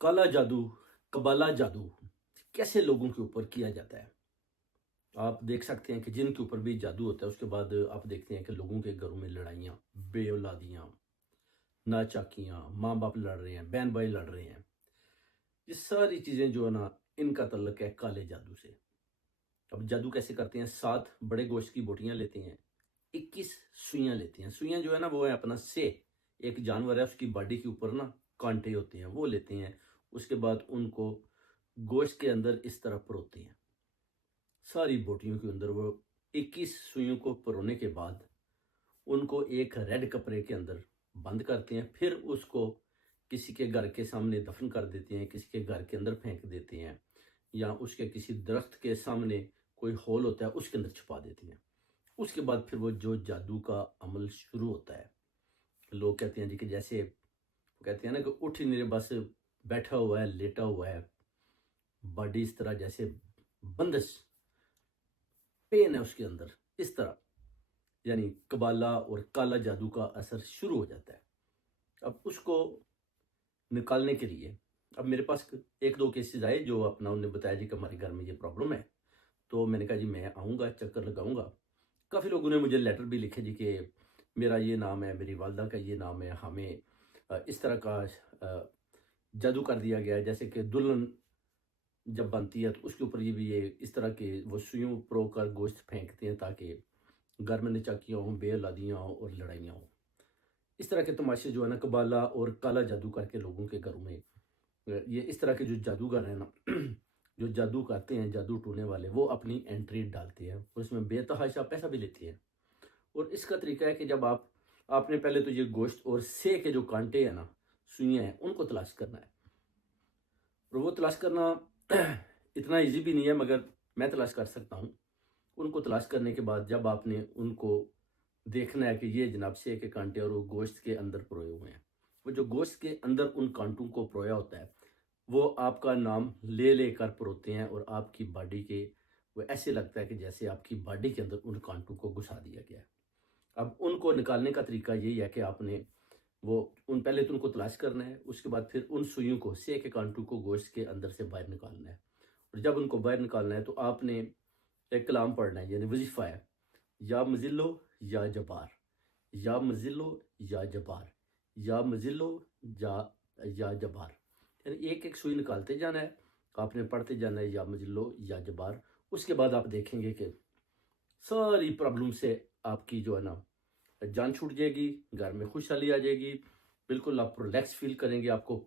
काला जादू, कबाला जादू कैसे लोगों के ऊपर किया जाता है? आप देख सकते हैं कि जिनके ऊपर भी जादू होता है, उसके बाद आप देखते हैं कि लोगों के घरों में लड़ाइयाँ, बे-औलादियाँ, नाचाकियाँ, माँ-बाप लड़ रहे हैं, बहन-भाई लड़ रहे हैं। ये सारी चीज़ें जो है ना, इनका तल्लुक है काले जादू से। अब जादू कैसे करते हैं? 7 बड़े गोश्त की बोटियाँ लेते हैं, 21 सुइयाँ लेते हैं। सुइयाँ जो है ना, वो है अपना एक जानवर है, उसकी बॉडी के ऊपर ना कांटे होते हैं, वो लेते हैं। उसके बाद उनको गोश्त के अंदर इस तरह परोते हैं। सारी बोटियों के अंदर वो 21 सुइयों को परोने के बाद उनको एक रेड कपड़े के अंदर बंद करते हैं। फिर उसको किसी के घर के सामने दफन कर देते हैं, किसी के घर के अंदर फेंक देते हैं, या उसके किसी दरख्त के सामने कोई होल होता है, उसके अंदर छुपा देते हैं। उसके बाद फिर वो जो जादू का अमल शुरू होता है। लोग कहते हैं जी कि जैसे वो कहते हैं ना कि उठ ही नहीं रहे, बस बैठा हुआ है, लेटा हुआ है, बॉडी इस तरह जैसे बंदिश, पेन है उसके अंदर, इस तरह। यानी कबाला और काला जादू का असर शुरू हो जाता है। अब उसको निकालने के लिए अब मेरे पास 1-2 केसेस आए, जो अपना उन्होंने बताया जी कि हमारे घर में ये प्रॉब्लम है। तो मैंने कहा जी मैं आऊँगा, चक्कर लगाऊँगा। काफ़ी लोगों ने मुझे लेटर भी लिखे जी कि मेरा ये नाम है, मेरी वालदा का ये नाम है, हमें इस तरह का जादू कर दिया गया है। जैसे कि दुल्हन जब बनती है तो उसके ऊपर ये भी ये इस तरह के वो सुइयों परो कर गोश्त फेंकते हैं, ताकि घर में निचाकियाँ हों, बे-औलादियाँ हों और लड़ाइयाँ हों। इस तरह के तमाशे जो है ना, कबाला और काला जादू करके लोगों के घरों में ये इस तरह के जो जादूगर हैं ना जो जादू करते हैं, जादू टोने वाले, वो अपनी एंट्री डालते हैं और इसमें बेतहाशा पैसा भी लेते हैं। और इसका तरीका है कि जब आपने पहले तो ये गोश्त और के जो कांटे हैं ना, सुइयाँ हैं, उनको तलाश करना है। और वो तलाश करना इतना ईज़ी भी नहीं है, मगर मैं तलाश कर सकता हूँ। उनको तलाश करने के बाद जब आपने उनको देखना है कि ये जनाब से के कांटे और वो गोश्त के अंदर परोए हुए हैं। वो जो गोश्त के अंदर उन कांटों को परोया होता है, वो आपका नाम ले लेकर परोते हैं और आपकी बॉडी के वो ऐसे लगता है कि जैसे आपकी बॉडी के अंदर उन कांटों को घुसा दिया गया है। अब उनको निकालने का तरीका यही है कि आपने वो उन पहले तो उनको तलाश करना है, उसके बाद फिर उन सुइयों को, के कांटों को गोश्त के अंदर से बाहर निकालना है। और जब उनको बाहर निकालना है तो आपने एक कलाम पढ़ना है, यानी वजीफ़ा है, या मज़िल्लो या जब्बार, या मज़िल्लो या जब्बार, या मज़िल्लो या या जब्बार। यानी एक-एक सुई निकालते जाना है, आपने पढ़ते जाना है, या मज़िल्लो या जब्बार। उसके बाद आप देखेंगे कि सारी प्रॉब्लम से आपकी जो है ना जान छूट जाएगी, घर में खुशहाली आ जाएगी, बिल्कुल आप रिलैक्स फ़ील करेंगे, आपको